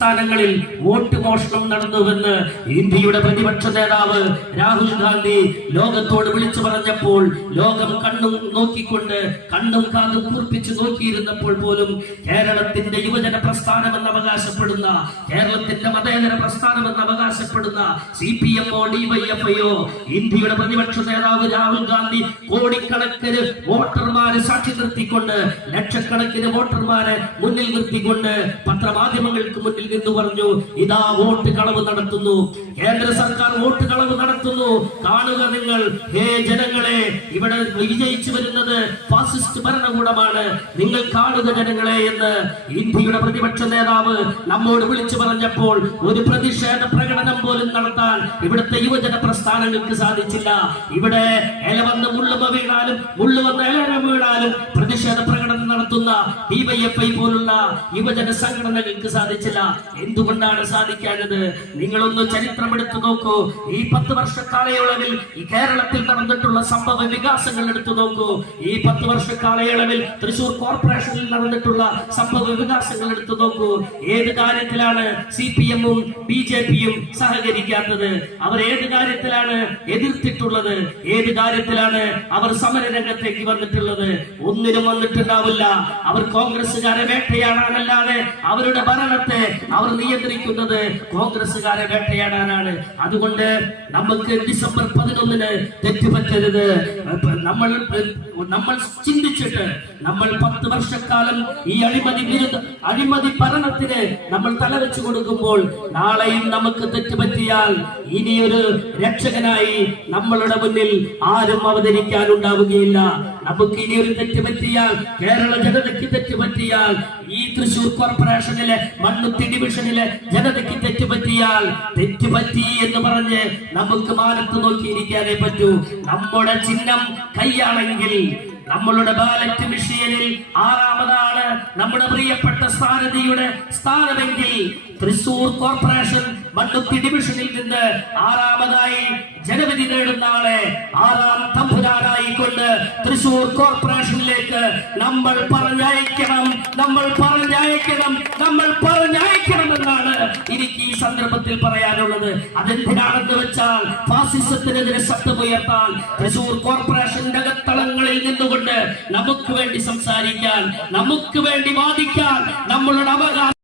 സ്ഥാനങ്ങളിൽ വോട്ട് മോഷണം നടന്നുവെന്ന് ഇന്ത്യയുടെ പ്രതിപക്ഷ നേതാവ് രാഹുൽ ഗാന്ധി ലോകത്തോട് വിളിച്ചു പറഞ്ഞപ്പോൾ ലോകം കണ്ണും കാതും കൂർപ്പിച്ചു നോക്കിയിരുന്നപ്പോൾ പോലും കേരളത്തിന്റെ യുവജന പ്രസ്ഥാനമെന്ന് അവകാശപ്പെടുന്ന, കേരളത്തിന്റെ മതേതര പ്രസ്ഥാനമെന്ന് അവകാശപ്പെടുന്ന CPM-ഓ DYFI-യോ ഇന്ത്യയുടെ പ്രതിപക്ഷ നേതാവ് രാഹുൽ ഗാന്ധി കോടിക്കണക്കിന് വോട്ടർമാരെ സാക്ഷി നിർത്തിക്കൊണ്ട്, ലക്ഷക്കണക്കിന് വോട്ടർമാരെ മുന്നിൽ നിർത്തിക്കൊണ്ട് പത്രമാധ്യമങ്ങൾക്ക് മുന്നിൽ എന്ന് പറഞ്ഞു, ഇതാ വോട്ട് കളവ് നടത്തുന്നു, കേന്ദ്ര സർക്കാർ വോട്ട് കളവ് നടത്തുന്നു, കാണുക നിങ്ങൾ, ഹേ ജനങ്ങളെ, ഇവിടെ വിജയിച്ചു വരുന്നത് ഫാസിസ്റ്റ് ഭരണകൂടമാണ്, നിങ്ങൾ കാണുക ജനങ്ങളെ എന്ന് ഇന്ത്യയുടെ പ്രതിപക്ഷ നേതാവ് നമ്മോട് വിളിച്ചു പറഞ്ഞപ്പോൾ ഒരു പ്രതിഷേധ പ്രകടനം പോലും നടത്താൻ ഇവിടുത്തെ യുവജന പ്രസ്ഥാനങ്ങൾക്ക് സാധിച്ചില്ല. ഇവിടെ ഇല വന്ന് മുള്ളുമ വീണാലും മുള്ളു വന്ന് ഇല വീണാലും പ്രതിഷേധ പ്രകടനം നടത്തുന്ന DYFI പോലുള്ള യുവജന സംഘടനകൾക്ക് സാധിച്ചില്ല. എന്തുകൊണ്ടാണ് സാധിക്കാത്തത്? നിങ്ങളൊന്ന് ചരിത്രം എടുത്തു നോക്കൂ. ഈ 10 വർഷ കാലയളവിൽ ഈ കേരളത്തിൽ നടന്നിട്ടുള്ള സംഭവ വികാസങ്ങൾ എടുത്തു നോക്കൂ. ഈ 10 വർഷ കാലയളവിൽ തൃശൂർ കോർപ്പറേഷനിൽ നടന്നിട്ടുള്ള സംഭവ വികാസങ്ങൾ എടുത്തു നോക്കൂ. ഏത് കാര്യത്തിലാണ് CPM-ഉം BJP-യും സഹകരിക്കാത്തത്? അവർ ഏത് കാര്യത്തിലാണ് എതിർത്തിട്ടുള്ളത്? ഏത് കാര്യത്തിലാണ് അവർ സമരരംഗത്തേക്ക് വന്നിട്ടുള്ളത്? ഒന്നിനും വന്നിട്ടുണ്ടാവില്ല. അവർ കോൺഗ്രസുകാരെ വേട്ടയാടാനല്ലാതെ അവരുടെ ഭരണത്തെ അവർ നിയന്ത്രിക്കുന്നത് കോൺഗ്രസുകാരെ വേട്ടയാടാനാണ്. അതുകൊണ്ട് നമുക്ക് ഡിസംബർ 11-ന് തെറ്റുപറ്റരുത്. നമ്മൾ ചിന്തിച്ചിട്ട് നമ്മൾ 10 വർഷക്കാലം ഈ അഴിമതി ഭരണത്തിന് നമ്മൾ തലവെച്ചു കൊടുക്കുമ്പോൾ നാളെയും നമുക്ക് തെറ്റുപറ്റിയാൽ ഇനിയൊരു രക്ഷകനായി നമ്മളുടെ മുന്നിൽ ആരും അവതരിക്കാനുണ്ടാവുകയില്ല. നമുക്ക് ഇനിയൊരു തെറ്റുപറ്റിയാൽ, കേരള ജനതയ്ക്ക് തെറ്റുപറ്റിയാൽ, ഈ തൃശൂർ കോർപ്പറേഷനിലെ മണ്ണുത്തി ഡിവിഷനിലെ ജനതയ്ക്ക് തെറ്റുപറ്റിയാൽ, തെറ്റുപറ്റി എന്ന് പറഞ്ഞ് നമുക്ക് മാനത്ത് നോക്കിയിരിക്കാനേ പറ്റൂ. നമ്മുടെ ചിഹ്നം കൈയാണെങ്കിൽ, നമ്മളുടെ ബാലറ്റ് മെഷീനിൽ 6ാമതാണ് നമ്മുടെ പ്രിയപ്പെട്ട സ്ഥാനതിയുടെ സ്ഥാനമെങ്കിൽ, തൃശൂർ കോർപ്പറേഷൻ മണ്ണുത്തി ഡിവിഷനിൽ നിന്ന് 6ാമതായി ജനവിധി നേടുന്ന ആളെ 6ാം തമ്പുരാനായിക്കൊണ്ട് തൃശൂർ കോർപ്പറേഷനിലേക്ക് നമ്മൾ പറഞ്ഞയക്കണമെന്നാണ് എനിക്ക് ഈ സന്ദർഭത്തിൽ പറയാനുള്ളത്. അതെന്തിനാണെന്ന് വെച്ചാൽ, ഫാസിസത്തിനെതിരെ ശബ്ദമുയർത്താൻ, തൃശൂർ കോർപ്പറേഷന്റെ അകത്തളങ്ങളിൽ നിന്നുകൊണ്ട് നമുക്ക് വേണ്ടി സംസാരിക്കാൻ, നമുക്ക് വേണ്ടി വാദിക്കാൻ, നമ്മളുടെ അവകാശം